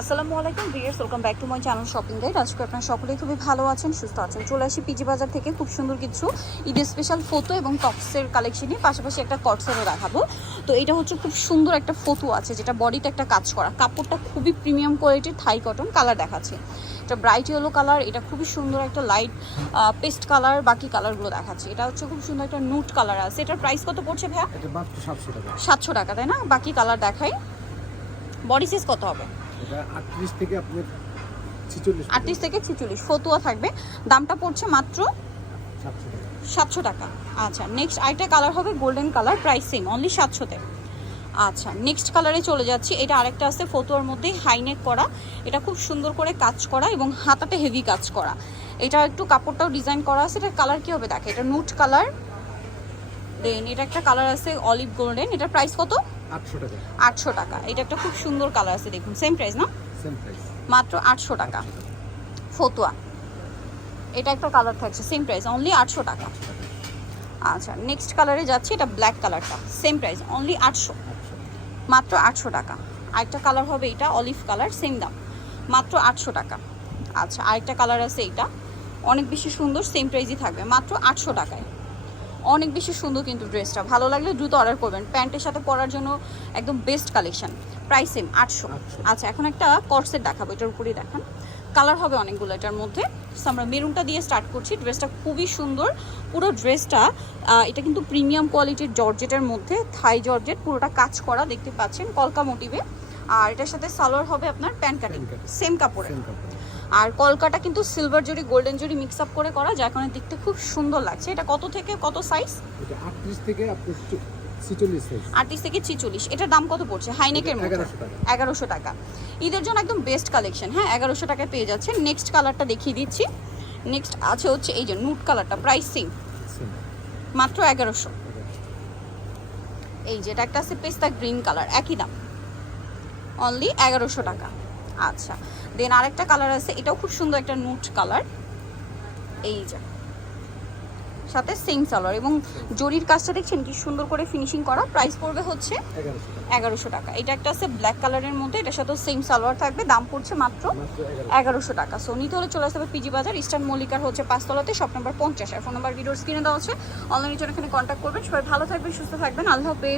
আসসালামু আলাইকুম viewers, welcome back to my channel shopping guide. আজকে আপনারা সকলেই খুবই ভালো আছেন, সুস্থ আছেন। চলে আসি পিজি বাজার থেকে খুব সুন্দর কিছু ঈদের স্পেশাল ফটো এবং টপসের কালেকশনই, পাশাপাশি একটা কটসেরও দেখাবো। তো এটা হচ্ছে খুব সুন্দর একটা ফটো আছে, যেটা বডিতে একটা কাজ করা, কাপড়টা খুবই প্রিমিয়াম কোয়ালিটির থাই কটন। কালার দেখাচ্ছে এটা ব্রাইট ইয়েলো কালার, এটা খুবই সুন্দর একটা লাইট পেস্ট কালার, বাকি কালারগুলো দেখাচ্ছে। এটা হচ্ছে খুব সুন্দর একটা নুট কালার আছে। এটার প্রাইস কত পড়ছে ভাইয়া? এটা মাত্র 700 টাকা। 700 টাকা, তাই না? বাকি কালার দেখাই। বডি সাইজ কত হবে? এটা 38 থেকে আপনার 46। 38 থেকে 46 ফতুয়া থাকবে। দামটা পড়ছে মাত্র 700 টাকা। 700 টাকা। আচ্ছা, নেক্সট আরেকটা কালার হবে golden colour, price same, only 700-তে। আচ্ছা, নেক্সট কালারে চলে যাচ্ছি। এটা আরেকটা আছে ফতুয়ার মধ্যে হাইনেক করা, এটা খুব সুন্দর করে কাজ করা এবং হাতাতে হেভি কাজ করা। এটা একটু কাপড়টাও ডিজাইন করা আছে। এটা কালার কি হবে দেখে, এটা নুট কালার। দেন এটা একটা কালার আছে অলিভ গোল্ডেন, এটার প্রাইস কত? 800 টাকা। 800 টাকা। এটা একটা খুব সুন্দর কালার আছে, দেখুন সেম প্রাইস না? সেম প্রাইস, মাত্র 800 টাকা ফতুয়া। এটা একটা কালার থাকছে, সেম প্রাইস, অনলি 800 টাকা। আচ্ছা, নেক্সট কালারে যাচ্ছি। এটা ব্ল্যাক কালারটা, সেম প্রাইস, অনলি 800, মাত্র 800 টাকা। আরেকটা কালার হবে এটা অলিভ কালার, সেম দাম, মাত্র 800 টাকা। আচ্ছা, আরেকটা কালার আছে, এটা অনেক বেশি সুন্দর, সেম প্রাইসই থাকবে, মাত্র 800 টাকায়। অনেক বেশি সুন্দর কিন্তু ড্রেসটা, ভালো লাগলে দ্রুত অর্ডার করবেন। প্যান্টের সাথে পরার জন্য একদম বেস্ট কালেকশন, প্রাইস সেম 800। আচ্ছা, এখন একটা কর্সেট দেখাবো, এটার উপরেই দেখান। কালার হবে অনেকগুলো এটার মধ্যে। আমরা মেরুনটা দিয়ে স্টার্ট করছি। ড্রেসটা খুবই সুন্দর, পুরো ড্রেসটা এটা কিন্তু প্রিমিয়াম কোয়ালিটির জর্জেটের মধ্যে, থাই জর্জেট, পুরোটা কাজ করা দেখতে পাচ্ছেন কলকা মোটিভে। আর এটার সাথে সালোয়ার হবে আপনার প্যান্ট কাটিং, সেম কাপড়ে। আর কলকাটা কিন্তু সিলভার জরি গোল্ডেন জরি মিক্স আপ করে করা, যার কারণে দেখতে খুব সুন্দর লাগছে। এটা কত থেকে কত সাইজ? এটা 38 থেকে আপনার 46 সাইজ। 38 থেকে 46। এটার দাম কত পড়ছে হাইনেকের মধ্যে? 1100 টাকা। ঈদের জন্য একদম বেস্ট কালেকশন। হ্যাঁ, 1100 টাকায় পেয়ে যাচ্ছেন। নেক্সট কালারটা দেখিয়ে দিচ্ছি। নেক্সট আছে হচ্ছে এই যে নুট কালারটা, প্রাইস সেম, মাত্র 1100। এই যেটা একটা আছে পেস্তা গ্রিন কালার, একই দাম, অনলি 1100 টাকা। আচ্ছা, দেন আরেকটা কালার আছে, এটাও খুব সুন্দর একটা নুট কালার, এই যে সাথে সেম সালোয়ার এবং জরির কাজটা দেখছেন কি সুন্দর করে ফিনিশিং করা। প্রাইস পড়বে হচ্ছে 1100 টাকা। এটা একটা আছে ব্ল্যাক কালারের মধ্যে, এটার সাথে সেম সালোয়ার থাকবে, দাম পড়ছে মাত্র 1100 টাকা। সো নিতে হলে চলে আসতে হবে পিজি বাজার, ইস্টার্ন মল্লিকার হচ্ছে 5 তলাতে, শপ নাম্বার 50। আর ফোন নাম্বার ভিডিওর স্ক্রিনে দেওয়া আছে, অনলাইনের জন্য এখানে কন্ট্যাক্ট করবেন। সবাই ভালো থাকবেন, সুস্থ থাকবেন, আল্লাহ হাফেজ।